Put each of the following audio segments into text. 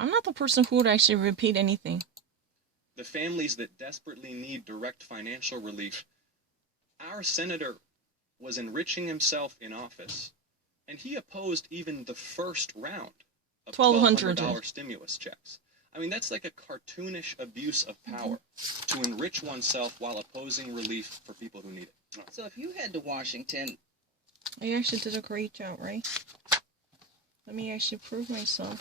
I'm not the person who would actually repeat anything. The families that desperately need direct financial relief. Our senator was enriching himself in office, and he opposed even the first round of $1,200 stimulus checks. I mean, that's like a cartoonish abuse of power to enrich oneself while opposing relief for people who need it. So if you head to Washington... I actually did a great job, right? Let me actually prove myself.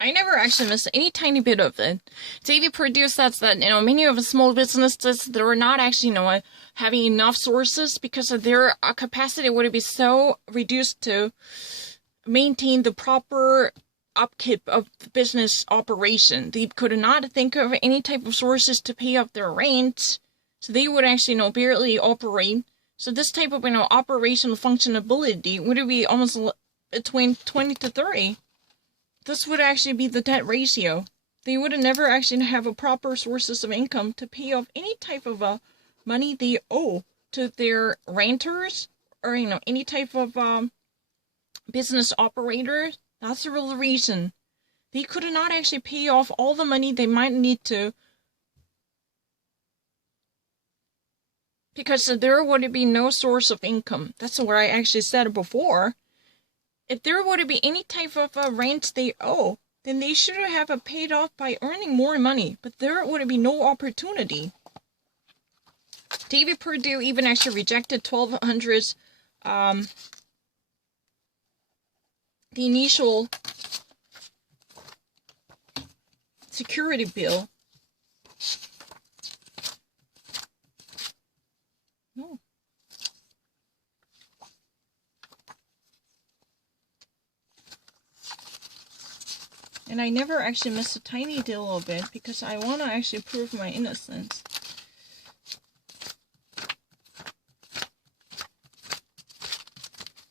I never actually missed any tiny bit of it. David Perdue says that, many of the small businesses that are not actually, having enough sources because of their capacity would be so reduced to maintain the proper upkeep of the business operation. They could not think of any type of sources to pay up their rent, so they would actually, barely operate. So this type of, operational functionability would be almost between 20 to 30. This would actually be the debt ratio. They would never actually have a proper sources of income to pay off any type of money they owe to their renters or, any type of business operators. That's the real reason. They could not actually pay off all the money they might need to, because there would be no source of income. That's what I actually said before. If there would be any type of rent they owe, then they should have paid off by earning more money. But there would be no opportunity. David Perdue even actually rejected 1,200's, the initial security bill. No. And I never actually missed a tiny deal of it because I want to actually prove my innocence.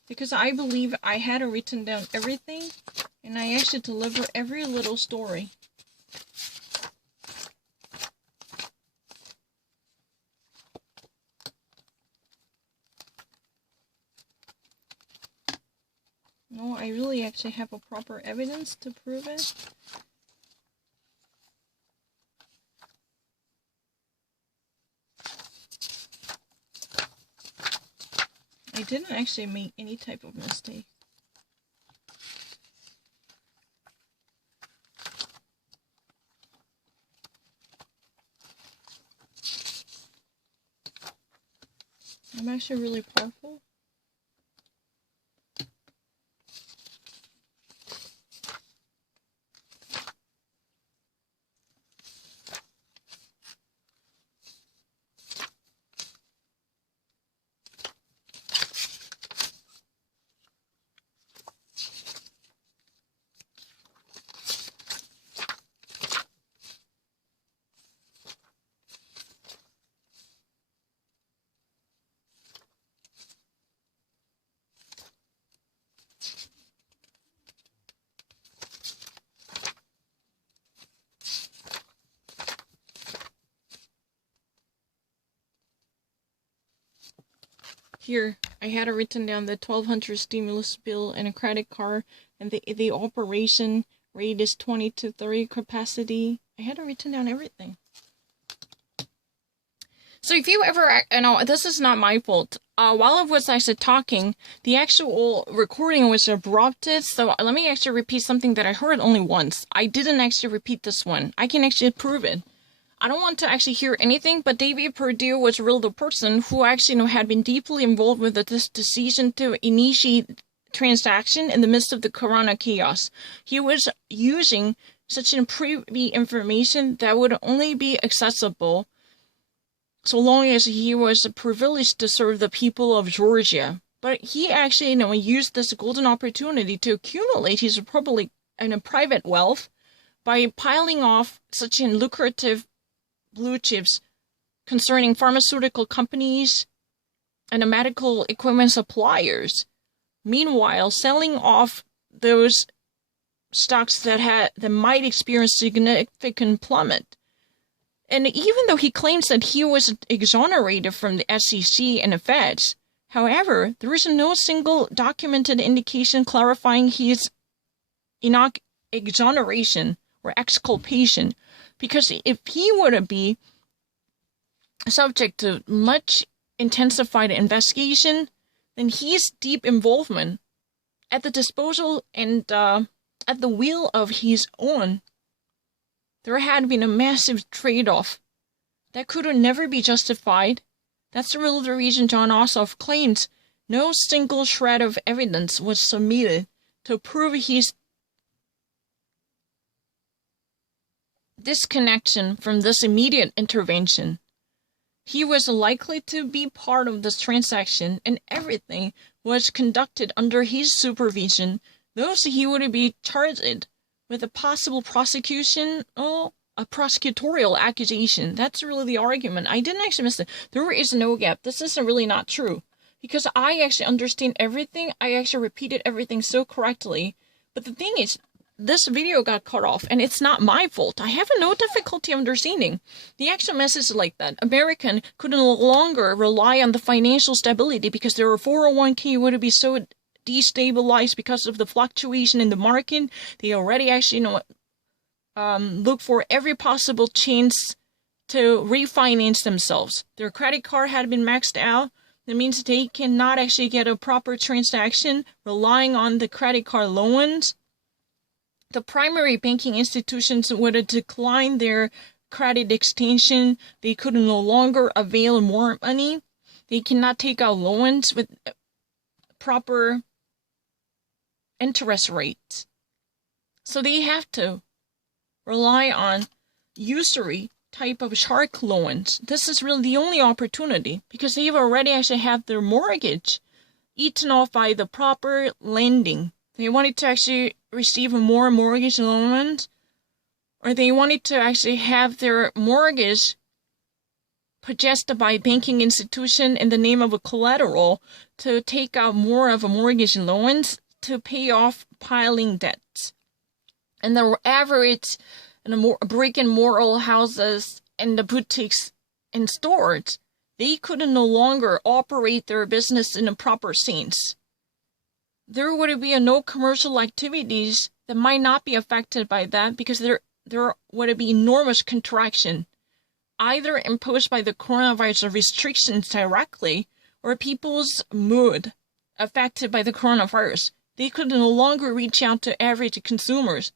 Because I believe I had written down everything and I actually delivered every little story. No, I really actually have a proper evidence to prove it. I didn't actually make any type of mistake. I'm actually really powerful. Here, I had written down the 1,200 stimulus bill and a credit card, and the operation rate is 20 to 30 capacity. I had written down everything. So if you ever, this is not my fault. While I was actually talking, the actual recording was abrupted. So let me actually repeat something that I heard only once. I didn't actually repeat this one. I can actually prove it. I don't want to actually hear anything, but David Perdue was really the person who actually had been deeply involved with this decision to initiate transaction in the midst of the corona chaos. He was using such an privy information that would only be accessible so long as he was privileged to serve the people of Georgia. But he actually, used this golden opportunity to accumulate his probably private wealth by piling off such a lucrative blue chips concerning pharmaceutical companies and medical equipment suppliers. Meanwhile, selling off those stocks that might experience significant plummet. And even though he claims that he was exonerated from the SEC and the feds, However, there is no single documented indication clarifying his exoneration or exculpation, because if he were to be subject to much intensified investigation, then his deep involvement at the disposal and at the will of his own, there had been a massive trade-off that could never be justified. That's really the reason John Ossoff claims no single shred of evidence was submitted to prove his disconnection from this immediate intervention. He was likely to be part of this transaction, and everything was conducted under his supervision. Thus, he would be charged with a possible prosecution or a prosecutorial accusation. That's really the argument. I didn't actually miss it. There is no gap. This is really not true. Because I actually understand everything. I actually repeated everything so correctly. But the thing is, this video got cut off, and it's not my fault. I have no difficulty understanding. The actual message is like that. American could no longer rely on the financial stability because their 401k would be so destabilized because of the fluctuation in the market. They already actually look for every possible chance to refinance themselves. Their credit card had been maxed out. That means they cannot actually get a proper transaction relying on the credit card loans. The primary banking institutions would decline their credit extension. They could no longer avail more money. They cannot take out loans with proper interest rates. So they have to rely on usury type of shark loans. This is really the only opportunity because they've already actually had their mortgage eaten off by the proper lending. They wanted to actually receive more mortgage loans, or they wanted to actually have their mortgage possessed by a banking institution in the name of a collateral to take out more of a mortgage loans to pay off piling debts. And the average brick and mortar houses and the boutiques and stores, they could no longer operate their business in a proper sense. There would be no commercial activities that might not be affected by that because there would be enormous contraction, either imposed by the coronavirus restrictions directly or people's mood affected by the coronavirus. They could no longer reach out to average consumers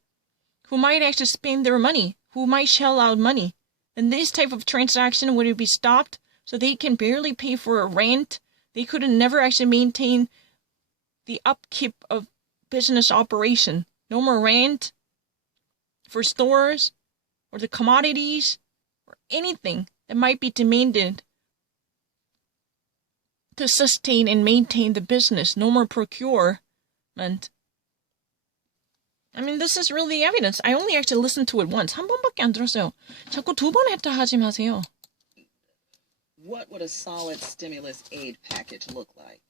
who might actually spend their money, who might shell out money. And this type of transaction would be stopped so they can barely pay for a rent. They could never actually maintain the upkeep of business operation. No more rent for stores or the commodities or anything that might be demanded to sustain and maintain the business. No more procurement. I mean, this is really evidence. I only actually listened to it once. 한 번밖에 안 들었어요. 자꾸 두 번 했다 하지 마세요. What would a solid stimulus aid package look like?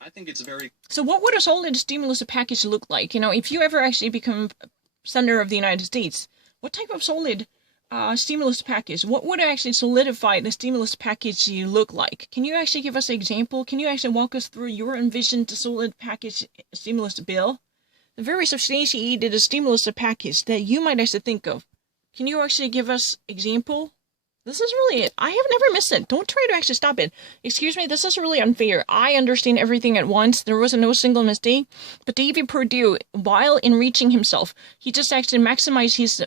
I think it's very... So what would a solid stimulus package look like? You know, if you ever actually become senator of the United States, what type of solid stimulus package? What would actually solidify the stimulus package look like? Can you actually give us an example? Can you actually walk us through your envisioned solid package stimulus bill? The very substantiated stimulus package that you might actually think of. Can you actually give us example? This is really it. I have never missed it. Don't try to actually stop it. Excuse me, this is really unfair. I understand everything at once. There was no single mistake. But David Perdue, while enriching himself, he just actually maximized his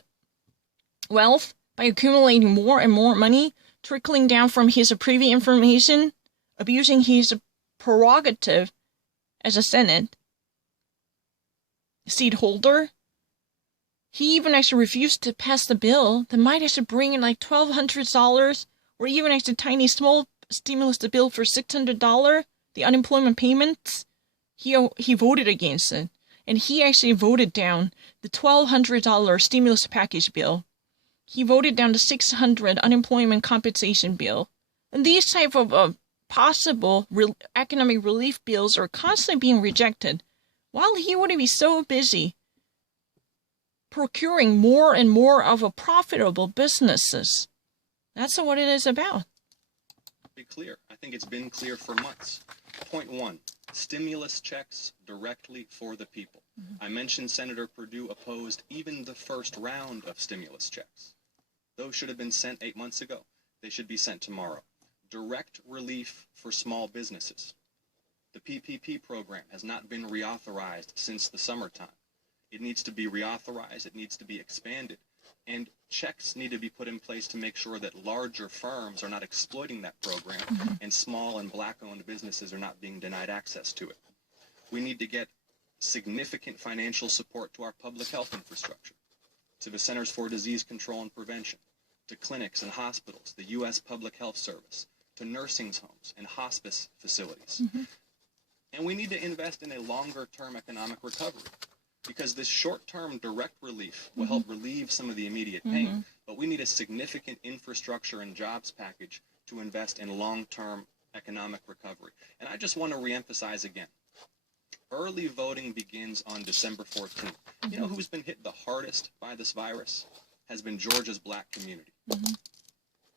wealth by accumulating more and more money, trickling down from his privy information, abusing his prerogative as a Senate seat holder. He even actually refused to pass the bill that might actually bring in like $1,200 or even actually tiny small stimulus bill for $600, the unemployment payments. He voted against it. And he actually voted down the $1,200 stimulus package bill. He voted down the $600 unemployment compensation bill. And these type of possible economic relief bills are constantly being rejected, while he would be so busy procuring more and more of a profitable businesses. That's what it is about. Be clear. I think it's been clear for months. Point one, stimulus checks directly for the people. I mentioned Senator Perdue opposed even the first round of stimulus checks. Those should have been sent 8 months ago. They should be sent tomorrow. Direct relief for small businesses. The PPP program has not been reauthorized since the summertime. It needs to be reauthorized. It needs to be expanded. And checks need to be put in place to make sure that larger firms are not exploiting that program and small and black-owned businesses are not being denied access to it. We need to get significant financial support to our public health infrastructure, to the Centers for Disease Control and Prevention, to clinics and hospitals, the U.S. Public Health Service, to nursing homes and hospice facilities. And we need to invest in a longer-term economic recovery, because this short-term direct relief will help relieve some of the immediate pain, but we need a significant infrastructure and jobs package to invest in long-term economic recovery. And I just want to reemphasize again, early voting begins on December 14th. You know who's been hit the hardest by this virus? Has been Georgia's black community,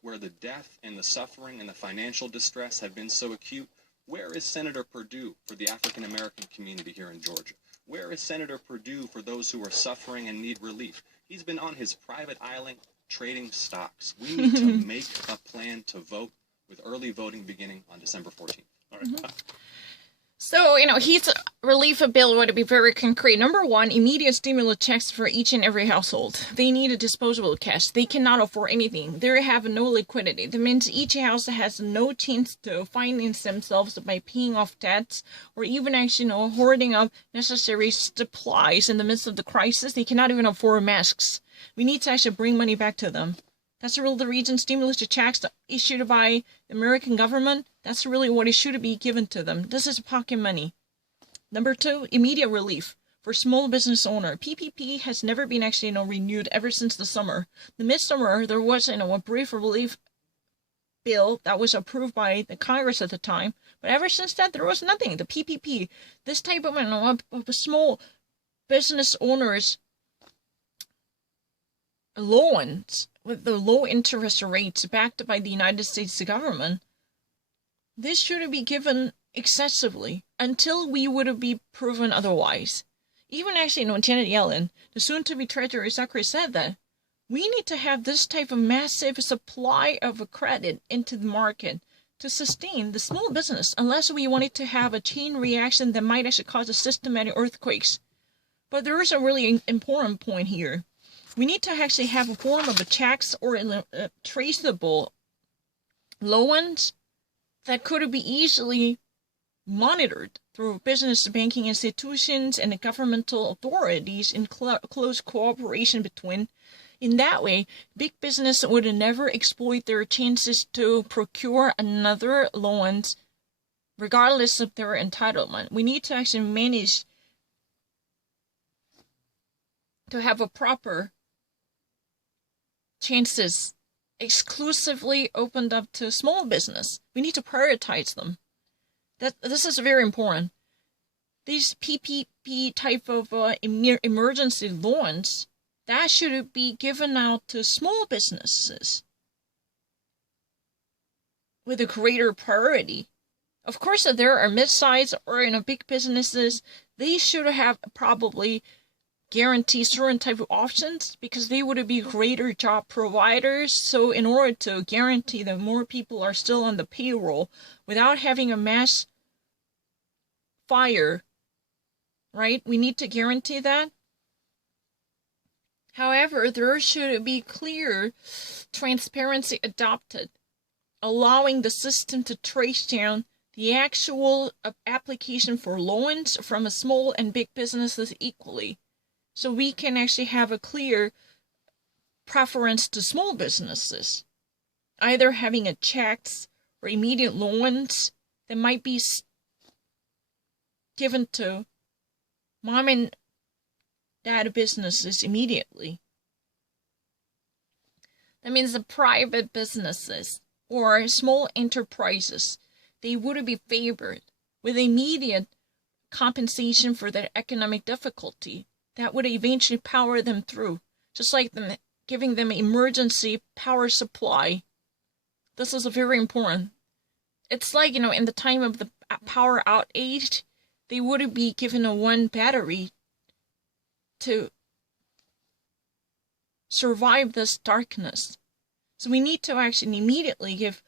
where the death and the suffering and the financial distress have been so acute. Where is Senator Perdue for the African American community here in Georgia? Where is Senator Perdue for those who are suffering and need relief? He's been on his private island trading stocks. We need to make a plan to vote, with early voting beginning on December 14th. All right. So, his relief bill would be very concrete. Number one, immediate stimulus checks for each and every household. They need a disposable cash. They cannot afford anything. They have no liquidity. That means each house has no chance to finance themselves by paying off debts or even actually, hoarding up necessary supplies in the midst of the crisis. They cannot even afford masks. We need to actually bring money back to them. That's really the reason stimulus checks issued by the American government. That's really what it should be given to them. This is pocket money. Number two, immediate relief for small business owner. PPP has never been actually renewed ever since the summer. The midsummer, there was a brief relief bill that was approved by the Congress at the time. But ever since that, there was nothing. The PPP, this type of small business owners loans with the low interest rates backed by the United States government, this should be given excessively until we would be proven otherwise. Even actually, Janet Yellen, the soon-to-be Treasury Secretary, said that we need to have this type of massive supply of credit into the market to sustain the small business, unless we wanted to have a chain reaction that might actually cause a systematic earthquakes. But there is a really important point here. We need to actually have a form of a checks or traceable loans that could be easily monitored through business banking institutions and the governmental authorities in close cooperation between. In that way, big business would never exploit their chances to procure another loans regardless of their entitlement. We need to actually manage to have a proper chances exclusively opened up to small business. We need to prioritize them. This is very important. These PPP type of emergency loans, that should be given out to small businesses with a greater priority. Of course, if there are mid-size or big businesses, they should have probably guarantee certain type of options because they would be greater job providers. So in order to guarantee that more people are still on the payroll without having a mass fire, right? We need to guarantee that. However, there should be clear transparency adopted, allowing the system to trace down the actual application for loans from a small and big businesses equally. So we can actually have a clear preference to small businesses, either having a checks or immediate loans that might be given to mom and dad businesses immediately. That means the private businesses or small enterprises, they would be favored with immediate compensation for their economic difficulty. That would eventually power them through, just like them giving them emergency power supply. This is very important. It's like, in the time of power outage, they would be given a one battery to survive this darkness. So we need to actually immediately give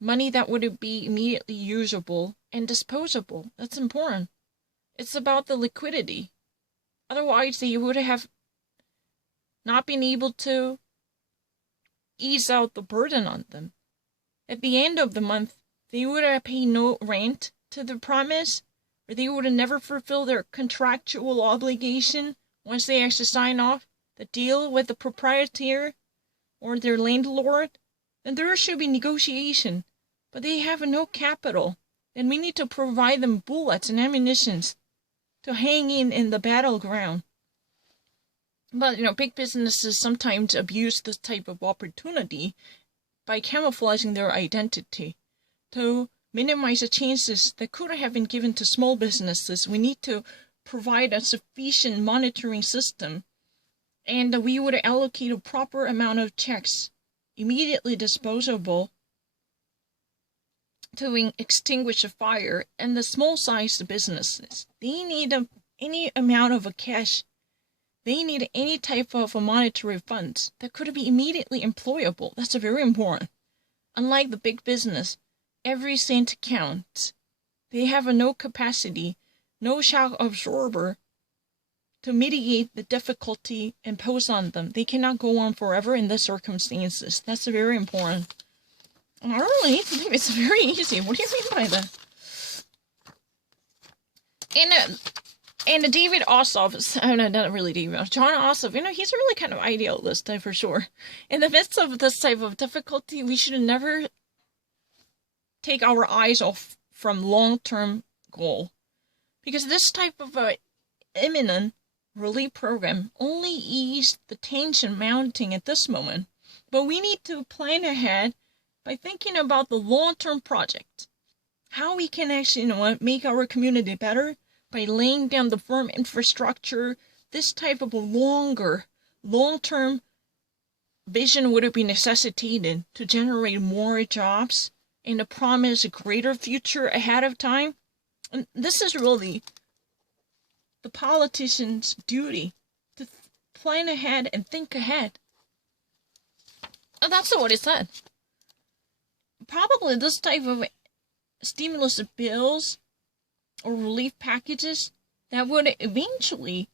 money that would be immediately usable and disposable. That's important. It's about the liquidity. Otherwise, they would have not been able to ease out the burden on them. At the end of the month, they would have paid no rent to the promise, or they would have never fulfilled their contractual obligation once they actually sign off the deal with the proprietor or their landlord. Then there should be negotiation, but they have no capital, and we need to provide them bullets and ammunition to hang in the battleground. But, big businesses sometimes abuse this type of opportunity by camouflaging their identity. To minimize the chances that could have been given to small businesses, we need to provide a sufficient monitoring system, and we would allocate a proper amount of checks, immediately disposable, to extinguish a fire. And the small-sized businesses, they need any amount of cash. They need any type of monetary funds that could be immediately employable. That's very important. Unlike the big business, every cent counts. They have no capacity, no shock absorber to mitigate the difficulty imposed on them. They cannot go on forever in the circumstances. That's very important. And I don't really think it's very easy. What do you mean by that? And David Ossoff, not really David, John Ossoff, he's a really kind of idealist, for sure. In the midst of this type of difficulty, we should never take our eyes off from long-term goal. Because this type of imminent relief program only eased the tension mounting at this moment. But we need to plan ahead by thinking about the long-term project. How we can actually, make our community better by laying down the firm infrastructure. This type of long-term vision would be necessitated to generate more jobs and to promise a greater future ahead of time. And this is really the politician's duty, to plan ahead and think ahead. And that's what it said. Probably this type of stimulus bills or relief packages that would eventually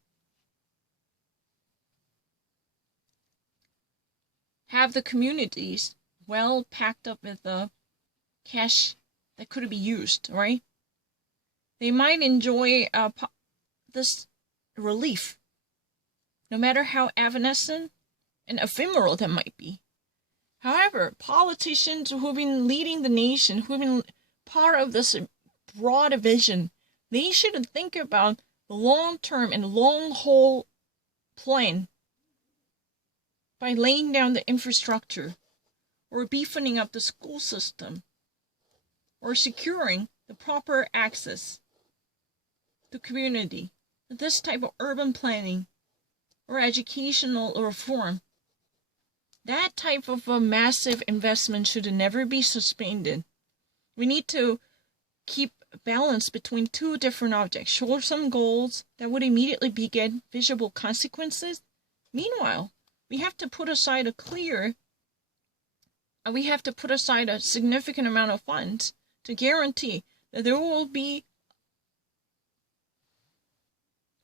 have the communities well packed up with the cash that could be used, right? They might enjoy this relief, no matter how evanescent and ephemeral that might be. However, politicians who have been leading the nation, who have been part of this broad vision, they should think about the long-term and long-haul plan by laying down the infrastructure, or beefing up the school system, or securing the proper access to community. This type of urban planning or educational reform, that type of a massive investment should never be suspended. We need to keep balance between two different objects, short-term goals that would immediately beget visible consequences. Meanwhile, we have to put aside a significant amount of funds to guarantee that there will be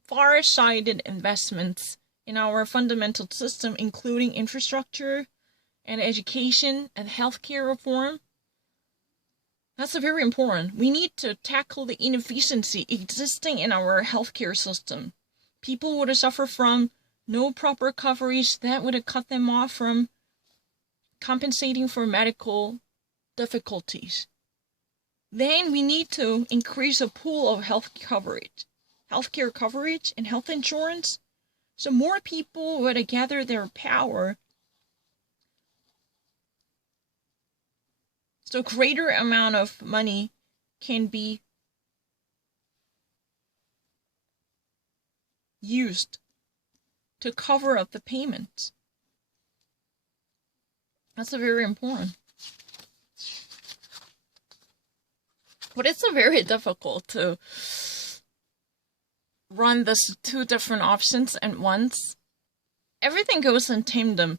far-sighted investments in our fundamental system, including infrastructure and education and healthcare reform. That's very important. We need to tackle the inefficiency existing in our healthcare system. People would suffer from no proper coverage that would have cut them off from compensating for medical difficulties. Then we need to increase the pool of healthcare coverage and health insurance, so more people would gather their power, so greater amount of money can be used to cover up the payments. That's very important. But it's a very difficult to run this two different options at once. Everything goes in tandem.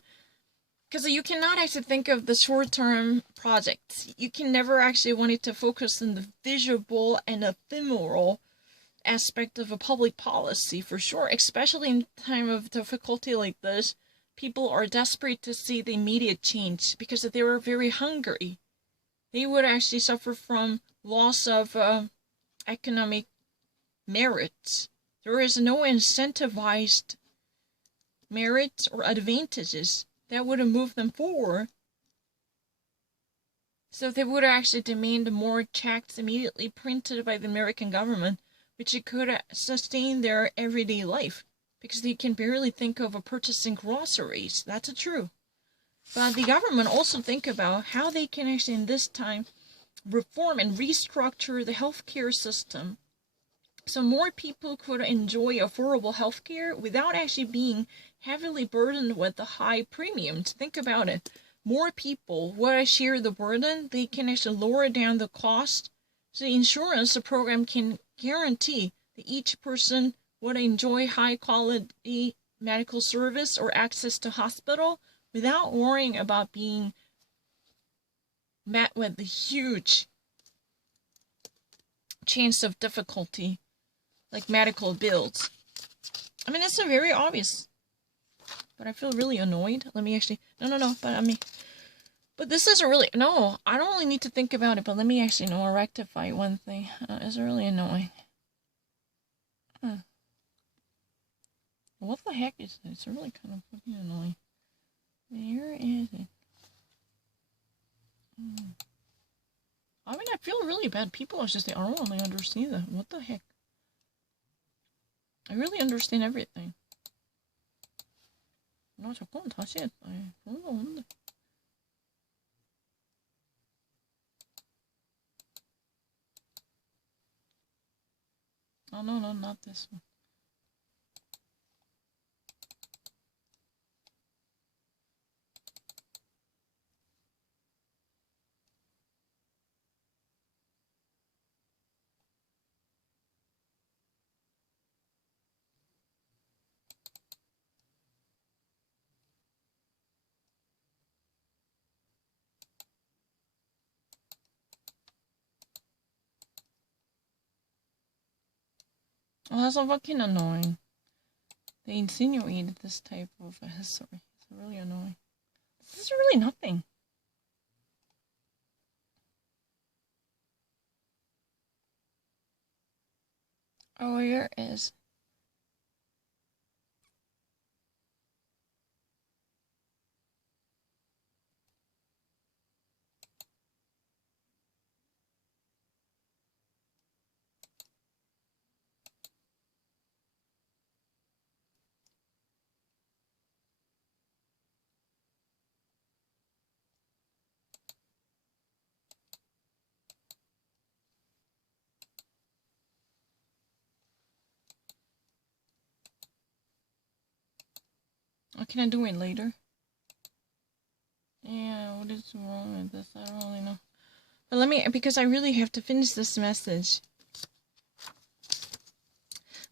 Because you cannot actually think of the short-term projects. You can never actually want it to focus on the visual and ephemeral aspect of a public policy, for sure. Especially in time of difficulty like this, people are desperate to see the immediate change because they were very hungry. They would actually suffer from loss of economic merit. There is no incentivized merit or advantages that would have moved them forward. So they would actually demand more checks immediately printed by the American government, which could sustain their everyday life, because they can barely think of purchasing groceries. That's true. But the government also think about how they can actually in this time reform and restructure the healthcare system so more people could enjoy affordable healthcare without actually being heavily burdened with the high premiums. Think about it. More people would share the burden. They can actually lower down the cost. So the insurance program can guarantee that each person would enjoy high quality medical service or access to hospital without worrying about being met with the huge chance of difficulty, like medical bills. I mean, it's very obvious, but I feel really annoyed. Let me actually, no, but this is really, no, I don't really need to think about it, but let me actually, rectify one thing. It's really annoying. What the heck is this? It's really kind of fucking annoying. Where is it? I mean, I feel really bad. People are just, I don't really understand that. What the heck? I really understand everything. 나 잠깐만 다시 했다. 그런 거 없는데. Oh, no, not this one. Oh, that's so fucking annoying. They insinuated this type of history. It's really annoying. This is really nothing. Oh, here is. Oh, can I do it later? Yeah, what is wrong with this? I don't really know. But let me, because I really have to finish this message.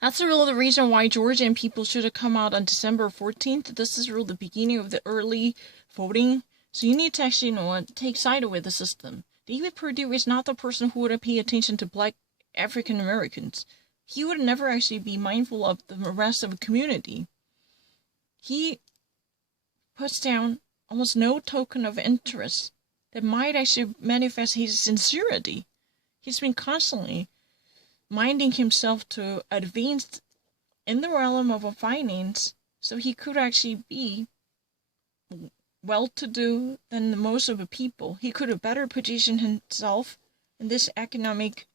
That's really the reason why Georgian people should have come out on December 14th. This is really the beginning of the early voting. So you need to actually, take side with the system. David Perdue is not the person who would pay attention to black African Americans. He would never actually be mindful of the rest of the community. He puts down almost no token of interest that might actually manifest his sincerity. He's been constantly minding himself to advance in the realm of finance so he could actually be well-to-do than the most of the people. He could have better positioned himself in this economic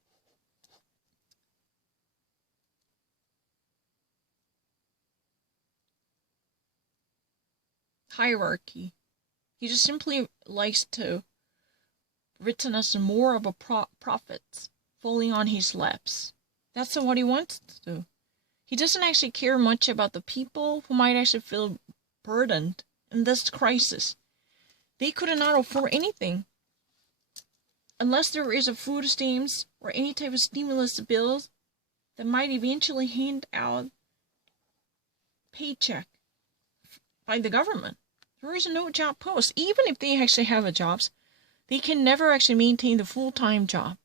hierarchy. He just simply likes to written us more of a profits falling on his laps. That's what he wants to do. He doesn't actually care much about the people who might actually feel burdened in this crisis. They could not afford anything. unless there is a food stamps or any type of stimulus bills that might eventually hand out paycheck by the government. There is no job post. Even if they actually have a jobs, they can never actually maintain the full-time job.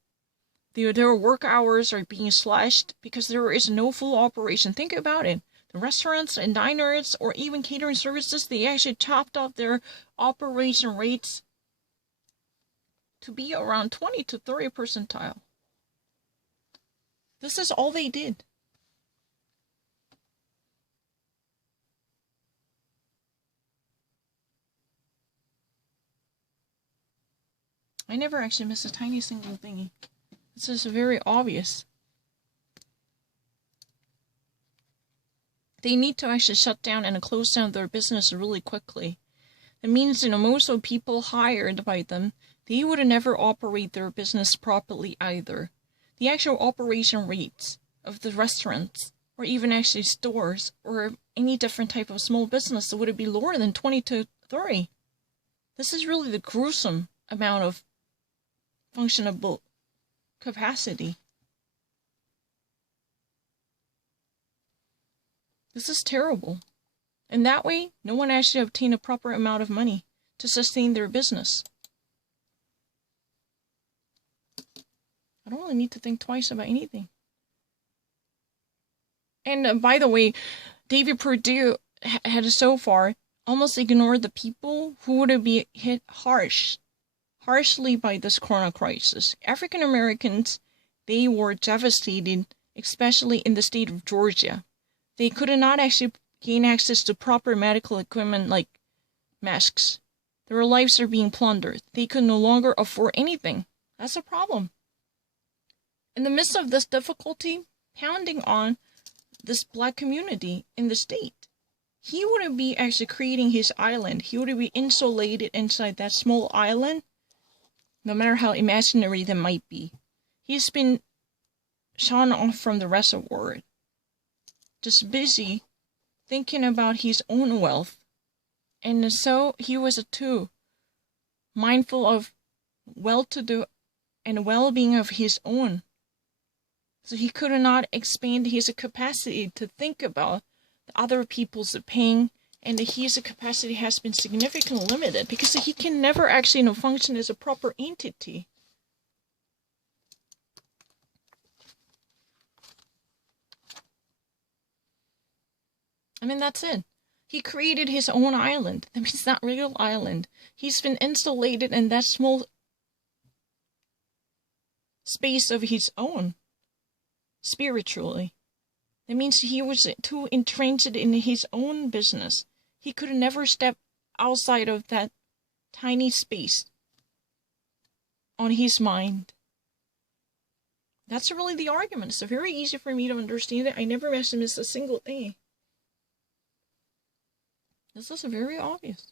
Their work hours are being slashed because there is no full operation. Think about it. The restaurants and diners or even catering services, they actually chopped off their operation rates to be around 20 to 30 percentile. This is all they did. I never actually miss a tiny single thingy. This is very obvious. They need to actually shut down and close down their business really quickly. That means, most of the people hired by them, they would never operate their business properly either. The actual operation rates of the restaurants, or even actually stores, or any different type of small business, would be lower than 20 to 30. This is really the gruesome amount of functionable capacity. This is terrible. And that way, no one actually obtained a proper amount of money to sustain their business. I don't really need to think twice about anything. And by the way, David Perdue had so far almost ignored the people who would be hit harshly by this corona crisis. African Americans, they were devastated, especially in the state of Georgia. They could not actually gain access to proper medical equipment like masks. Their lives are being plundered. They could no longer afford anything. That's a problem. In the midst of this difficulty, pounding on this black community in the state, he wouldn't be actually creating his island. He would be insulated inside that small island, no matter how imaginary that might be. He's been shut off from the rest of the world, just busy thinking about his own wealth. And so he was too mindful of well-to-do and well-being of his own. So he could not expand his capacity to think about other people's pain, and his capacity has been significantly limited because he can never actually function as a proper entity. I mean, that's it. He created his own island. That means not real island. He's been insulated in that small space of his own, spiritually. That means he was too entrenched in his own business. He could never step outside of that tiny space on his mind. That's really the argument. It's very easy for me to understand it. I never missed a single thing. This is very obvious.